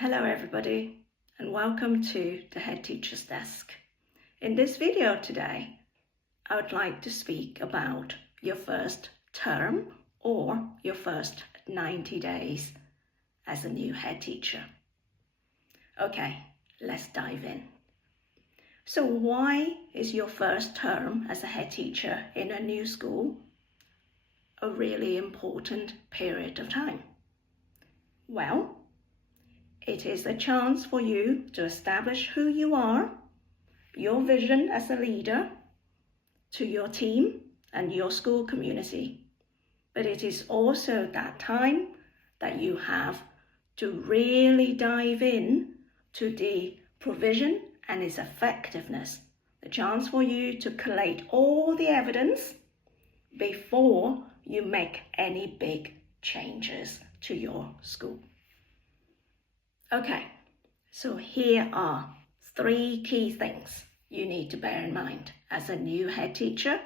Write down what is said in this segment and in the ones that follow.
Hello everybody and welcome to the Head Teacher's Desk. In this video today, I would like to speak about your first term or your first 90 days as a new head teacher. Okay, let's dive in. So why is your first term as a head teacher in a new school a really important period of time? Well, it is a chance for you to establish who you are, your vision as a leader to your team and your school community. But it is also that time that you have to really dive in to the provision and its effectiveness. The chance for you to collate all the evidence before you make any big changes to your school. Okay, so here are 3 key things you need to bear in mind as a new head teacher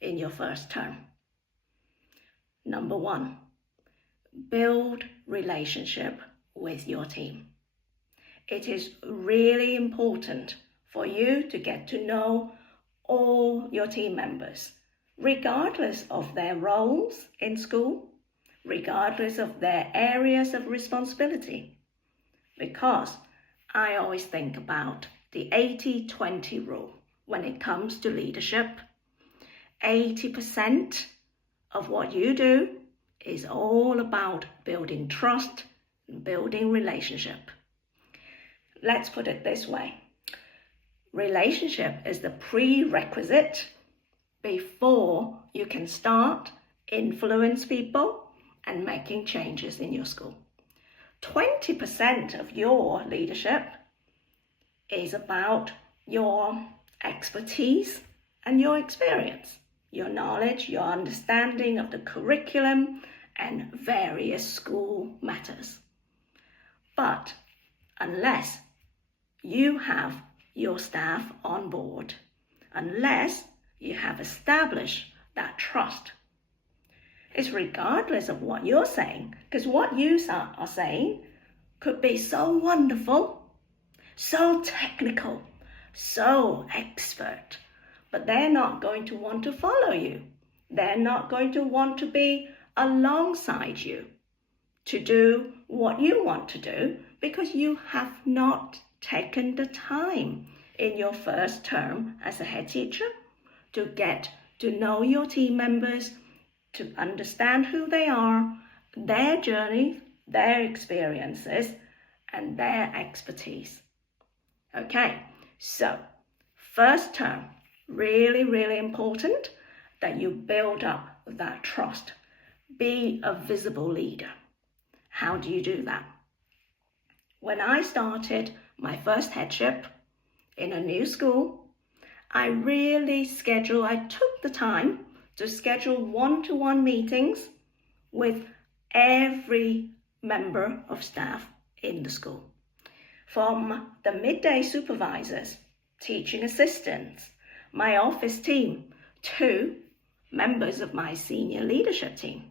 in your first term. Number 1, build relationship with your team. It is really important for you to get to know all your team members, regardless of their roles in school, regardless of their areas of responsibility. Because I always think about the 80-20 rule when it comes to leadership. 80% of what you do is all about building trust and building relationship. Let's put it this way. Relationship is the prerequisite before you can start influence people and making changes in your school. 20% of your leadership is about your expertise and your experience, your knowledge, your understanding of the curriculum and various school matters. But unless you have your staff on board, unless you have established that trust, it's regardless of what you're saying, because what you are saying could be so wonderful, so technical, so expert, but they're not going to want to follow you. They're not going to want to be alongside you to do what you want to do because you have not taken the time in your first term as a head teacher to get to know your team members, to understand who they are, their journey, their experiences, and their expertise. Okay, so first term, really, really important that you build up that trust. Be a visible leader. How do you do that? When I started my first headship in a new school, I took the time to schedule one-to-one meetings with every member of staff in the school. From the midday supervisors, teaching assistants, my office team, to members of my senior leadership team.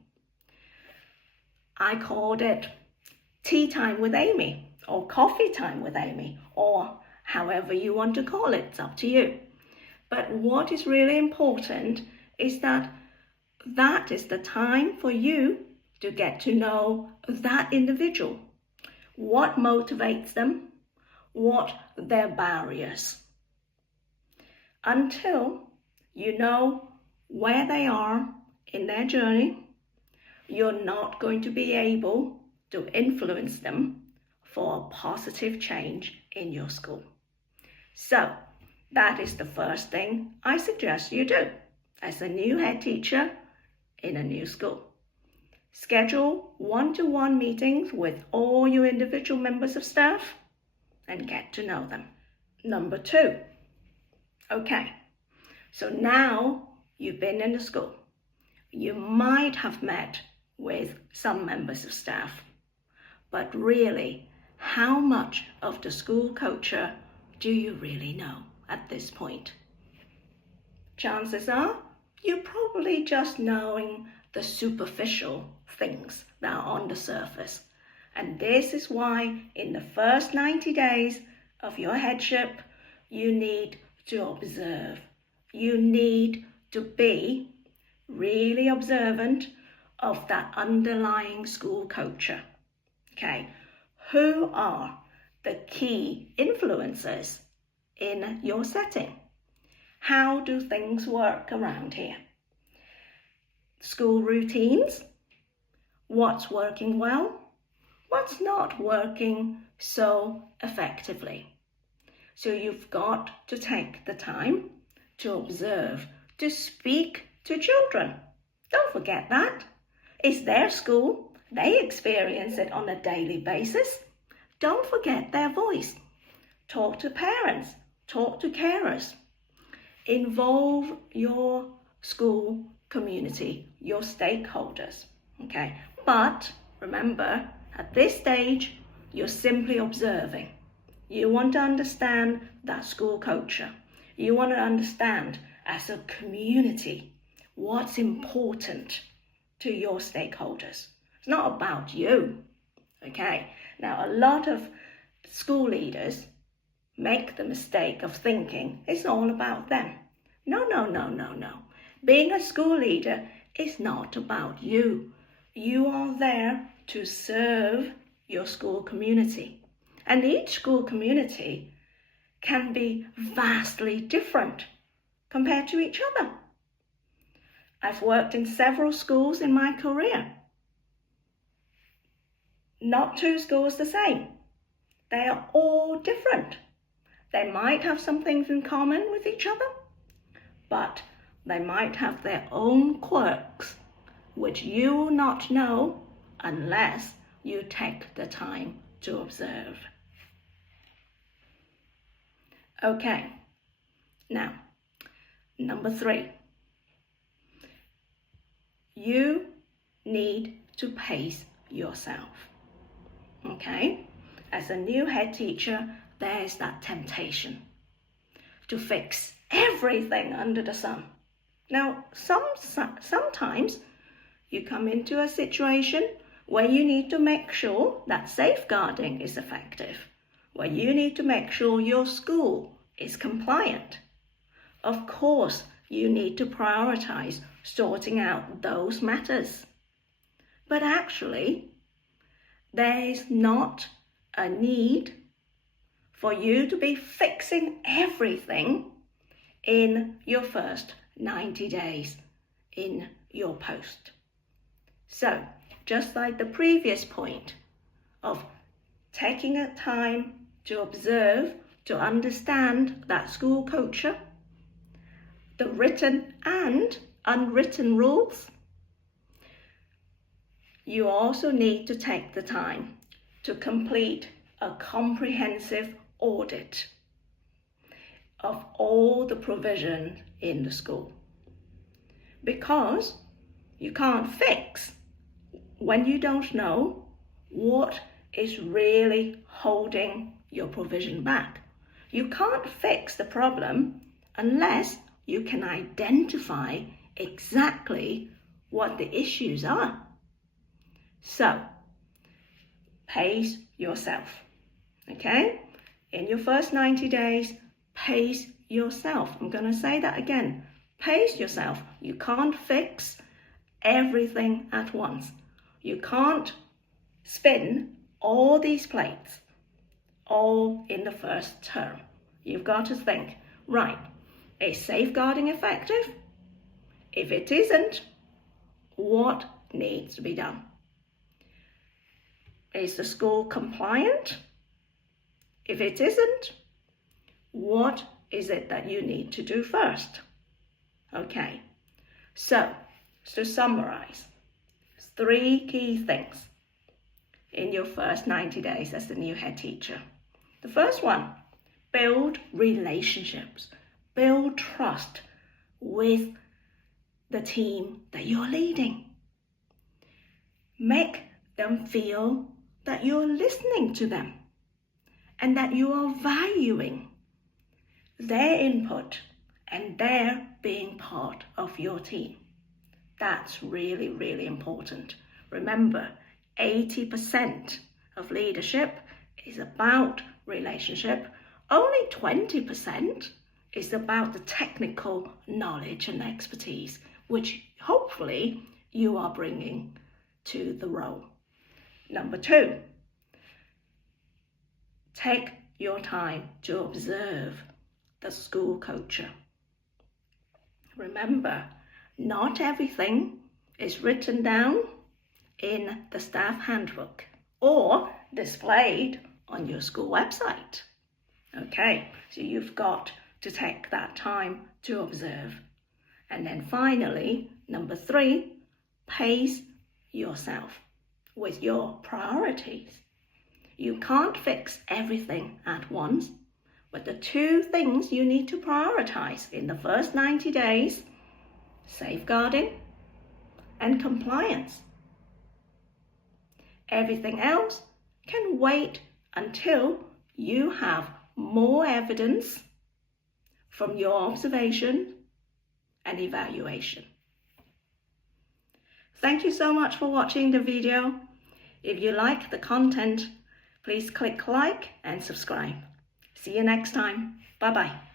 I called it tea time with Amy, or coffee time with Amy, or however you want to call it, it's up to you. But what is really important is that is the time for you to get to know that individual. What motivates them? What their barriers? Until you know where they are in their journey, you're not going to be able to influence them for a positive change in your school. So that is the first thing I suggest you do as a new head teacher in a new school. Schedule one-to-one meetings with all your individual members of staff and get to know them. Number 2, okay, so now you've been in the school. You might have met with some members of staff, but really, how much of the school culture do you really know at this point? Chances are you're probably just knowing the superficial things that are on the surface. And this is why in the first 90 days of your headship, you need to observe. You need to be really observant of that underlying school culture. Okay, who are the key influencers in your setting? How do things work around here? School routines, what's working well, what's not working so effectively. So you've got to take the time to observe, to speak to children. Don't forget that. It's their school. They experience it on a daily basis. Don't forget their voice. Talk to parents. Talk to carers. Involve your school community, your stakeholders. Okay, but remember, at this stage, you're simply observing. You want to understand that school culture. You want to understand as a community what's important to your stakeholders. It's not about you, okay? Now, a lot of school leaders make the mistake of thinking it's all about them. No. Being a school leader is not about you. You are there to serve your school community. And each school community can be vastly different compared to each other. I've worked in several schools in my career. Not two schools the same. They are all different. They might have some things in common with each other, but they might have their own quirks, which you will not know unless you take the time to observe. Okay, now, number 3. You need to pace yourself. Okay, as a new head teacher, there's that temptation to fix everything under the sun. Now, sometimes you come into a situation where you need to make sure that safeguarding is effective, where you need to make sure your school is compliant. Of course, you need to prioritize sorting out those matters. But actually, there is not a need for you to be fixing everything in your first 90 days in your post. So, just like the previous point of taking a time to observe, to understand that school culture, the written and unwritten rules, you also need to take the time to complete a comprehensive audit of all the provision in the school. Because you can't fix when you don't know what is really holding your provision back. You can't fix the problem unless you can identify exactly what the issues are. So, pace yourself, okay? In your first 90 days, pace yourself. I'm going to say that again. Pace yourself. You can't fix everything at once. You can't spin all these plates all in the first term. You've got to think, right, is safeguarding effective? If it isn't, what needs to be done? Is the school compliant? If it isn't, what is it that you need to do first? Okay, so to summarize, 3 key things in your first 90 days as the new head teacher. The first one, build relationships, build trust with the team that you're leading. Make them feel that you're listening to them and that you are valuing their input and their being part of your team. That's really, really important. Remember, 80% of leadership is about relationship. Only 20% is about the technical knowledge and expertise, which hopefully you are bringing to the role. Number 2, take your time to observe the school culture. Remember, not everything is written down in the staff handbook or displayed on your school website. Okay, so you've got to take that time to observe. And then finally, number 3, pace yourself with your priorities. You can't fix everything at once, but the 2 things you need to prioritize in the first 90 days, safeguarding and compliance. Everything else can wait until you have more evidence from your observation and evaluation. Thank you so much for watching the video. If you like the content, please click like and subscribe. See you next time. Bye-bye.